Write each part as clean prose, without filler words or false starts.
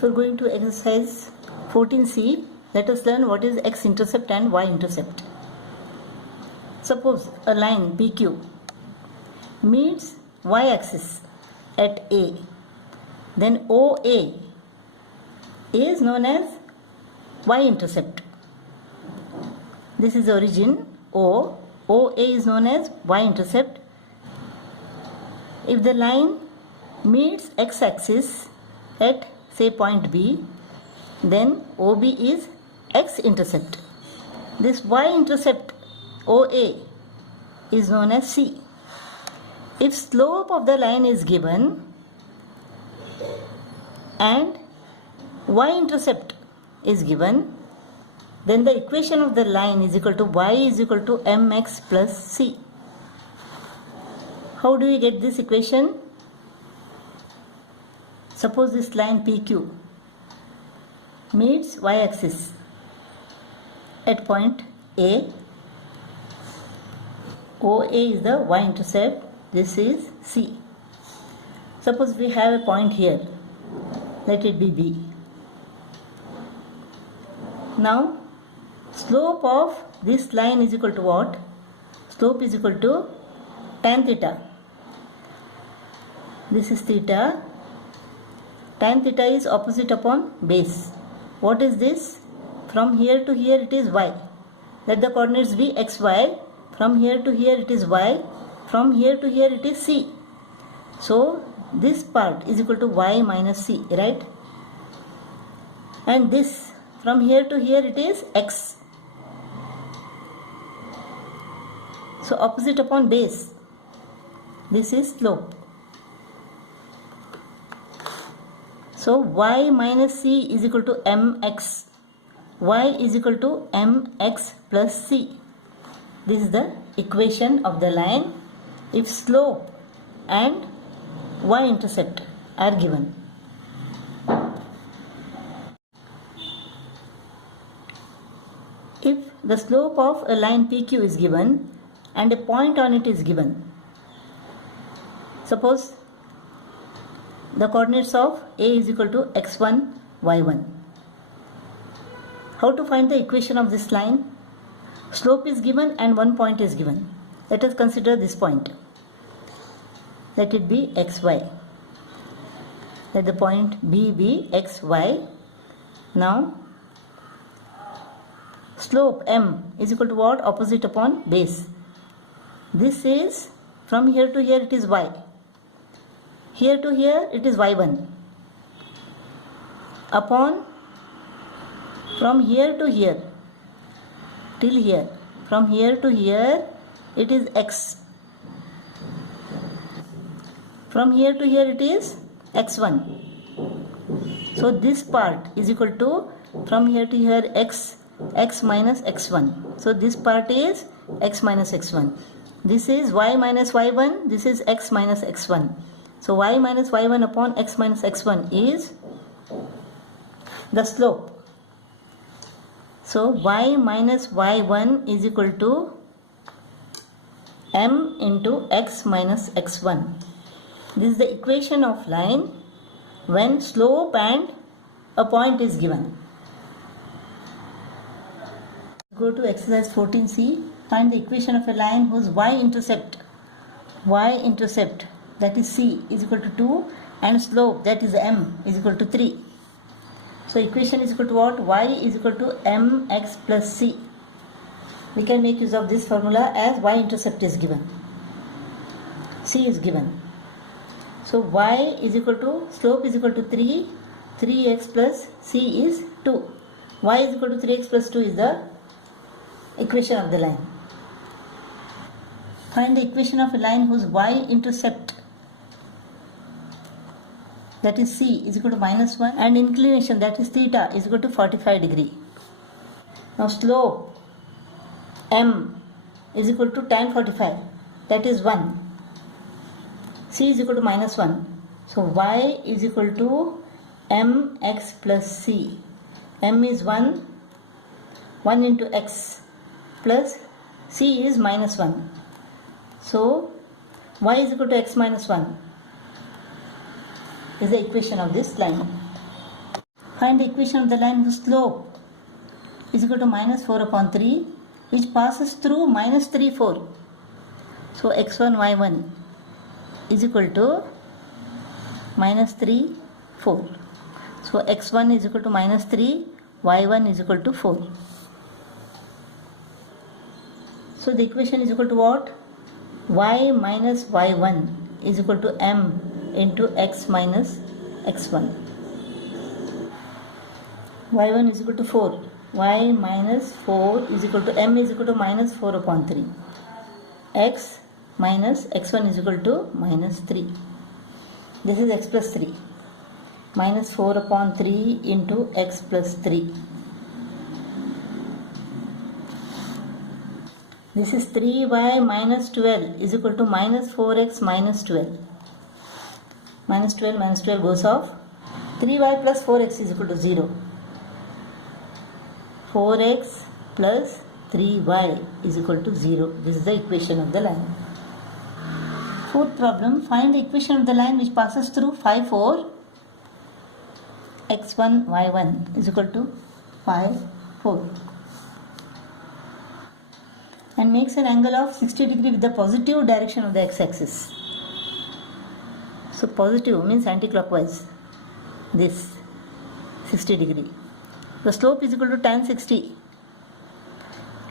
Before going to exercise 14C, let us learn what is x-intercept and y-intercept. Suppose a line PQ meets y-axis at A, then OA is known as y-intercept. This is the origin O. OA is known as y-intercept. If the line meets x-axis at say point B, then OB is x-intercept. This y-intercept OA is known as C. If slope of the line is given and y-intercept is given, then the equation of the line is equal to y is equal to mx plus c. How do we get this equation? Suppose this line PQ meets y-axis at point A. OA is the y-intercept. This is C. Suppose we have a point here. Let it be B. Now, slope of this line is equal to what? Slope is equal to tan theta. This is theta. Tan theta is opposite upon base. What is this? From here to here it is y. Let the coordinates be xy. From here to here it is y. From here to here it is c. So this part is equal to y minus c, right? And this from here to here it is x. So opposite upon base. This is slope. So y minus c is equal to mx. Y is equal to mx plus c. This is the equation of the line if slope and y-intercept are given. If the slope of a line PQ is given and a point on it is given, suppose the coordinates of A is equal to x1, y1. How to find the equation of this line? Slope is given and one point is given. Let us consider this point. Let it be xy. Let the point B be xy. Now, slope m is equal to what? Opposite upon base. This is from here to here it is y. Here to here it is y1. Upon from here to here till here. From here to here it is x. From here to here it is x1. So this part is equal to from here to here x minus x1. So this part is x minus x1. This is y minus y1. This is x minus x1. So y minus y1 upon x minus x1 is the slope. So y minus y1 is equal to m into x minus x1. This is the equation of line when slope and a point is given. Go to exercise 14C. Find the equation of a line whose y-intercept that is c is equal to 2 and slope that is m is equal to 3. So equation is equal to what? Y is equal to mx plus c. We can make use of this formula as y-intercept is given. C is given. So y is equal to slope is equal to 3. 3x plus c is 2. Y is equal to 3x plus 2 is the equation of the line. Find the equation of a line whose y-intercept that is c is equal to minus 1 and inclination that is theta is equal to 45 degree. Now slope m is equal to tan 45 that is 1. C is equal to minus 1. So y is equal to mx plus c. M is 1 into x plus c is minus 1. So y is equal to x minus 1 is the equation of this line. Find the equation of the line whose slope is equal to minus 4 upon 3, which passes through minus 3, 4. So x1, y1 is equal to minus 3, 4. So x1 is equal to minus 3, y1 is equal to 4. So the equation is equal to what? Y minus y1 is equal to m into x minus x1. y1 is equal to 4. Y minus 4 is equal to m is equal to minus 4 upon 3. X minus x1 is equal to minus 3. This is x plus 3. Minus 4 upon 3 into x plus 3. This is 3y minus 12 is equal to minus 4x minus 12. Minus 12 goes off. 3y plus 4x is equal to 0. 4x plus 3y is equal to 0. This is the equation of the line. Fourth problem, find the equation of the line which passes through 5, 4. x1, y1 is equal to 5, 4. And makes an angle of 60 degree with the positive direction of the x-axis. So positive means anti-clockwise. This 60 degree. The slope is equal to tan 60.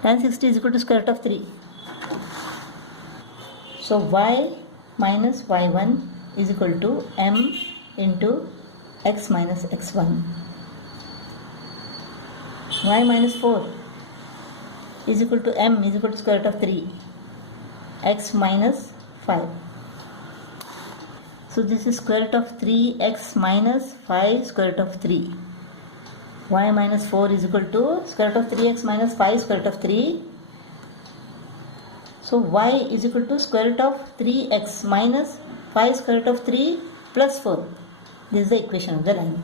Tan 60 is equal to square root of 3. So y minus y1 is equal to m into x minus x1. Y minus 4 is equal to m is equal to square root of 3. X minus 5. So this is square root of 3x minus 5 square root of 3. Y minus 4 is equal to square root of 3x minus 5 square root of 3. So y is equal to square root of 3x minus 5 square root of 3 plus 4. This is the equation of the line.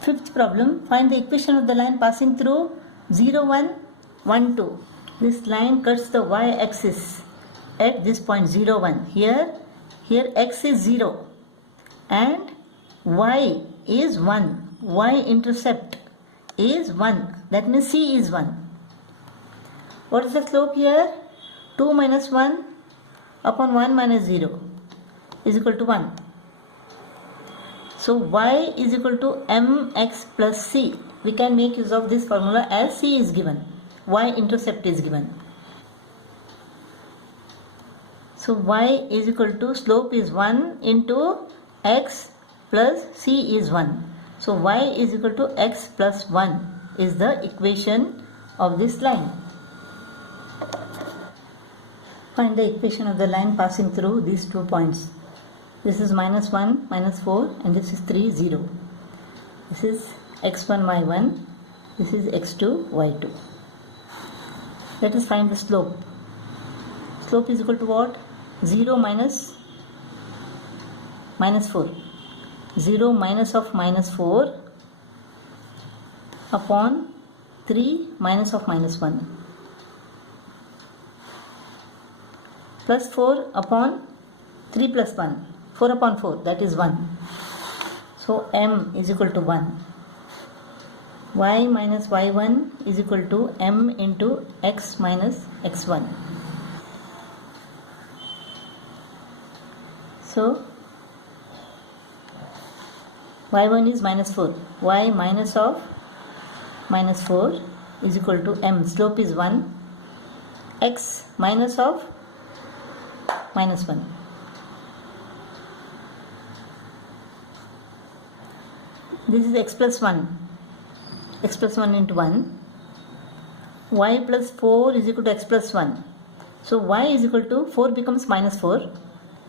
Fifth problem, find the equation of the line passing through 0, 1, 1, 2. This line cuts the y-axis at this point 0, 1. Here x is 0 and y is 1. Y-intercept is 1. That means C is 1. What is the slope here? 2 minus 1 upon 1 minus 0 is equal to 1. So y is equal to mx plus c. We can make use of this formula as c is given. Y-intercept is given. So y is equal to slope is 1 into x plus c is 1. So y is equal to x plus 1 is the equation of this line. Find the equation of the line passing through these 2 points. This is minus 1, minus 4 and this is 3, 0. This is x1, y1. This is x2, y2. Let us find the slope. Slope is equal to what? 0 minus minus 4. 0 minus of minus 4 upon 3 minus of minus 1. Plus 4 upon 3 plus 1. 4 upon 4, that is 1. So m is equal to 1. Y minus y1 is equal to m into x minus x1. So y1 is minus 4. Y minus of minus 4 is equal to m. Slope is 1. X minus of minus 1. This is x plus 1. X plus 1 into 1. Y plus 4 is equal to x plus 1. So y is equal to 4 becomes minus 4.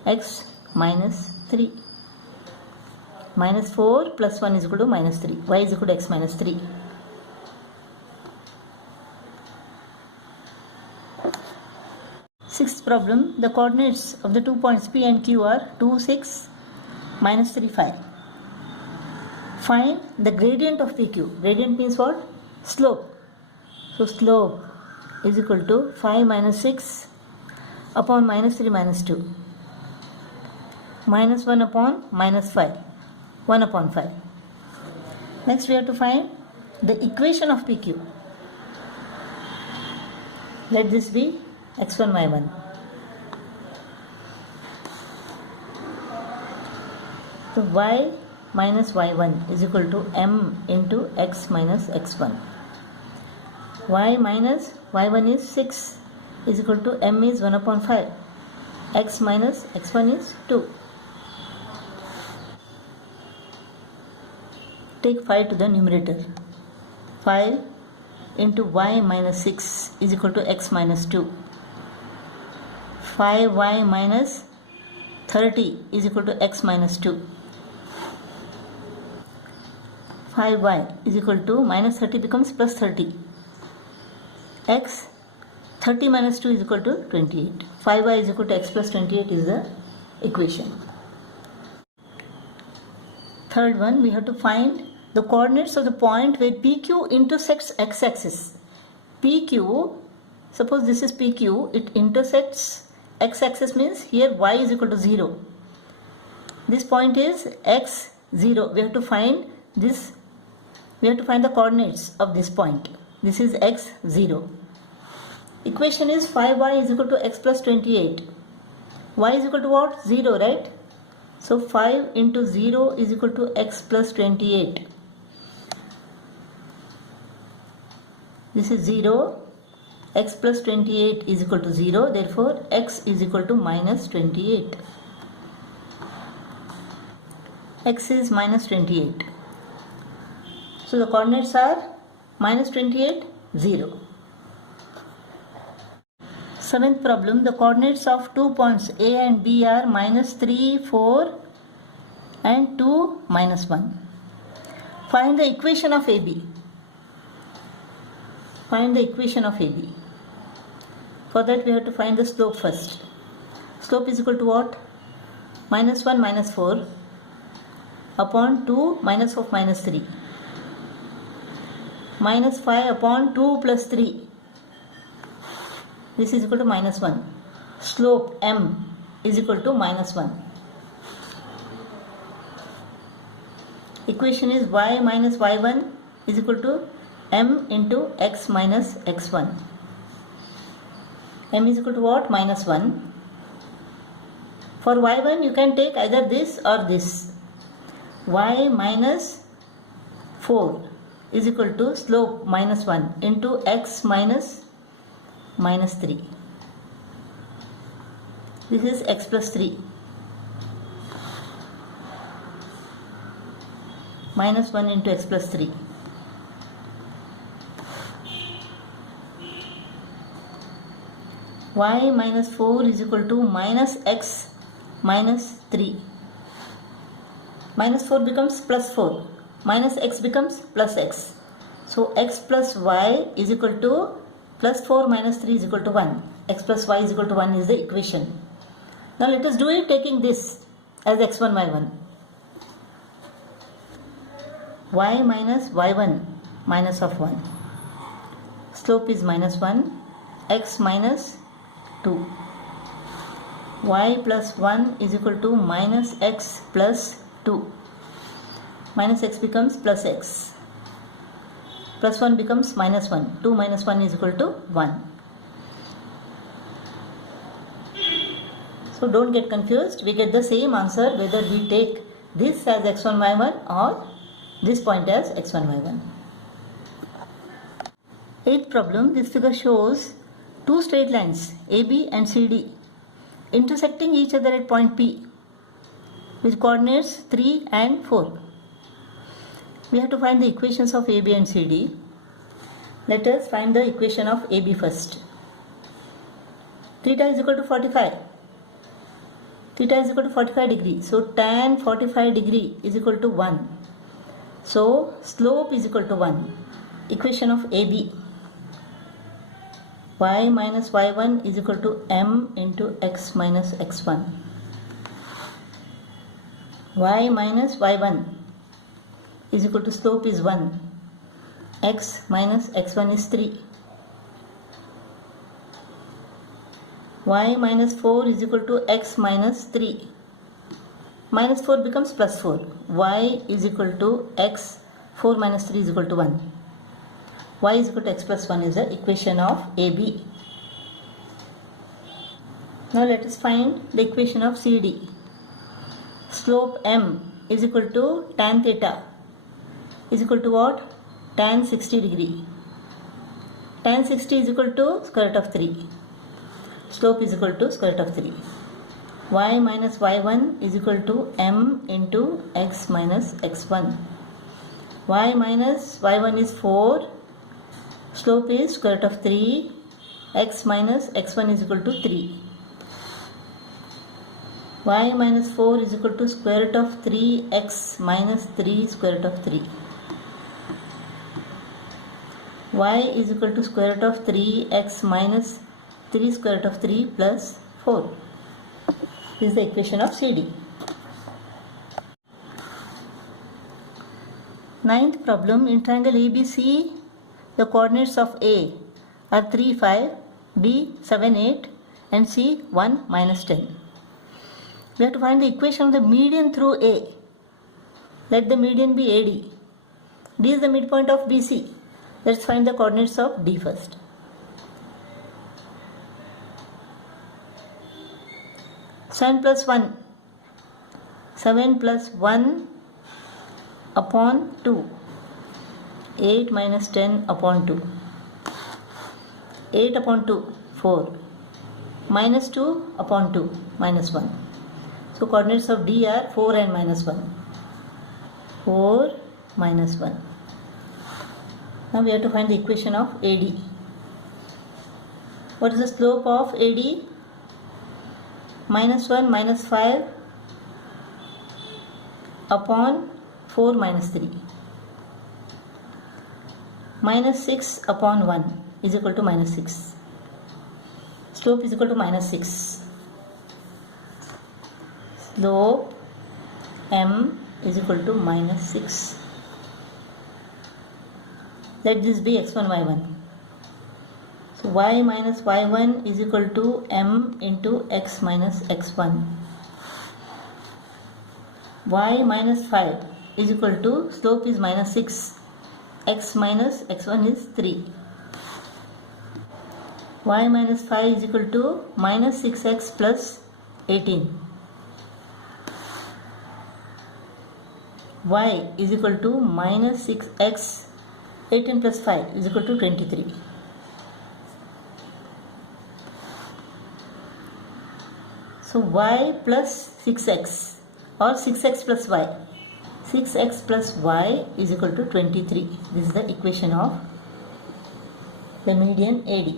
X minus 3. Minus 4 plus 1 is equal to minus 3. Y is equal to x minus 3. Sixth problem, the coordinates of the 2 points P and Q are 2, 6, minus 3, 5. Find the gradient of PQ. Gradient means what? Slope. So slope is equal to 5 minus 6 upon minus 3 minus 2. Minus 1 upon minus 5. 1 upon 5. Next we have to find the equation of PQ. Let this be x1 y1. So y minus y1 is equal to m into x minus x1. Y minus y1 is 6 is equal to m is 1 upon 5. X minus x1 is 2. Take 5 to the numerator. 5 into y minus 6 is equal to x minus 2. 5y minus 30 is equal to x minus 2. 5y is equal to minus 30 becomes plus 30. X 30 minus 2 is equal to 28. 5y is equal to x plus 28 is the equation. Third one, we have to find the coordinates of the point where PQ intersects x-axis. PQ, suppose this is PQ, it intersects x-axis means here y is equal to 0. This point is x 0. We have to find this. We have to find the coordinates of this point. This is x 0. Equation is 5y is equal to x plus 28. Y is equal to what? 0, right? So 5 into 0 is equal to x plus 28. This is 0. X plus 28 is equal to 0. Therefore, x is equal to minus 28. X is minus 28. So the coordinates are minus 28, 0. Seventh problem, the coordinates of 2 points A and B are minus 3, 4 and 2, minus 1. Find the equation of AB. Find the equation of AB. For that we have to find the slope first. Slope is equal to what? Minus 1 minus 4 upon 2 minus of minus 3. Minus 5 upon 2 plus 3. This is equal to minus 1. Slope m is equal to minus 1. Equation is y minus y1 is equal to m into x minus x1. M is equal to what? Minus 1. For y1 you can take either this or this. Y minus 4 is equal to slope minus 1 into x minus 3. This is x plus 3. Minus 1 into x plus 3. Y minus 4 is equal to minus x minus 3. Minus 4 becomes plus 4. Minus x becomes plus x. So x plus y is equal to plus 4 minus 3 is equal to 1. X plus y is equal to 1 is the equation. Now let us do it taking this as x1 y1. Y minus y1 minus of 1. Slope is minus 1. X minus 2. Y plus 1 is equal to minus x plus 2. Minus x becomes plus x. Plus 1 becomes minus 1. 2 minus 1 is equal to 1. So don't get confused. We get the same answer whether we take this as x1 y1 or this point as x1 y1. Eighth problem. This figure shows two straight lines AB and CD intersecting each other at point P with coordinates 3 and 4. We have to find the equations of AB and CD. Let us find the equation of AB first. Theta is equal to 45. Theta is equal to 45 degrees. So tan 45 degree is equal to 1. So slope is equal to 1. Equation of AB. Y minus y1 is equal to m into x minus x1. Y minus y1 is equal to slope is 1. X minus x1 is 3. Y minus 4 is equal to x minus 3. minus 4 becomes plus 4. Y is equal to x, 4 minus 3 is equal to 1. Y is equal to x plus 1 is the equation of AB. Now let us find the equation of CD. Slope M is equal to tan theta is equal to what? Tan 60 degree. Tan 60 is equal to square root of 3. Slope is equal to square root of 3. Y minus y1 is equal to m into x minus x1. Y minus y1 is 4. Slope is square root of 3. X minus x1 is equal to 3. Y minus 4 is equal to square root of 3x minus 3 square root of 3. Y is equal to square root of 3x minus 3 square root of 3 plus 4. This is the equation of CD. Ninth problem, in triangle ABC, the coordinates of A are 3, 5, B, 7, 8 and C, 1, minus 10. We have to find the equation of the median through A. Let the median be AD. D is the midpoint of BC. Let's find the coordinates of D first. Seven plus 1. 7 plus 1 upon 2. 8 minus 10 upon 2. 8 upon 2, 4. Minus 2 upon 2, minus 1. So coordinates of D are 4 and minus 1. 4 minus 1. Now we have to find the equation of AD. What is the slope of AD? Minus 1 minus 5 upon 4 minus 3. Minus 6 upon 1 is equal to minus 6. Slope is equal to minus 6. Slope M is equal to minus 6. Let this be x1, y1. So y minus y1 is equal to m into x minus x1. Y minus 5 is equal to, slope is minus 6. X minus x1 is 3. Y minus 5 is equal to minus 6x plus 18. Y is equal to minus 6x, 18 plus 5 is equal to 23. So y plus 6x or 6x plus y. 6x plus y is equal to 23. This is the equation of the median AD.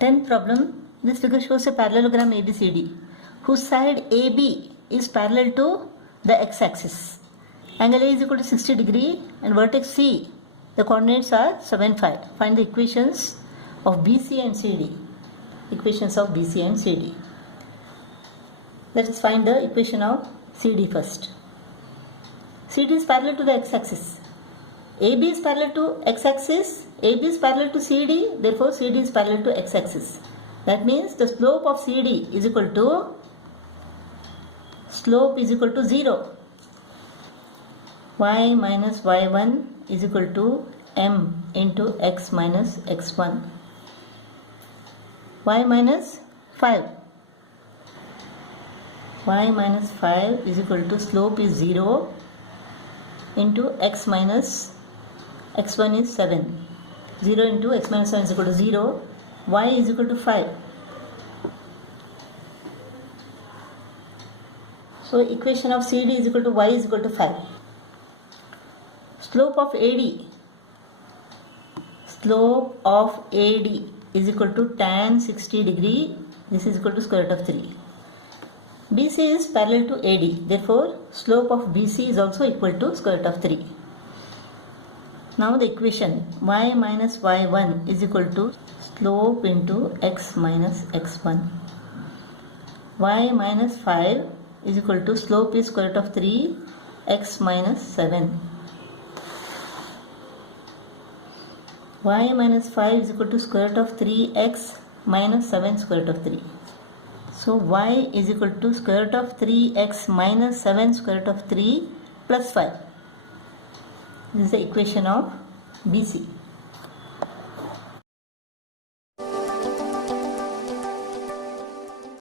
10th problem. This figure shows a parallelogram ABCD whose side AB is parallel to the x-axis. Angle A is equal to 60 degree and vertex C, the coordinates are 7, 5. Find the equations of BC and CD. Equations of BC and CD. Let us find the equation of CD first. CD is parallel to the x-axis. AB is parallel to x-axis. AB is parallel to CD. Therefore, CD is parallel to x-axis. That means the slope of CD is equal to 0. Y minus y1 is equal to m into x minus x1. Y minus 5. Y minus 5 is equal to, slope is 0 into x minus x1 is 7. 0 into x minus 1 is equal to 0. Y is equal to 5. So equation of CD is equal to y is equal to 5. Slope of AD. Slope of AD is equal to tan 60 degree. This is equal to square root of 3. BC is parallel to AD. Therefore, slope of BC is also equal to square root of 3. Now the equation y minus y1 is equal to slope into x minus x1. Y minus 5 is equal to, slope is square root of 3, x minus 7. Y minus 5 is equal to square root of 3x minus 7 square root of 3. So y is equal to square root of 3x minus 7 square root of 3 plus 5. This is the equation of BC.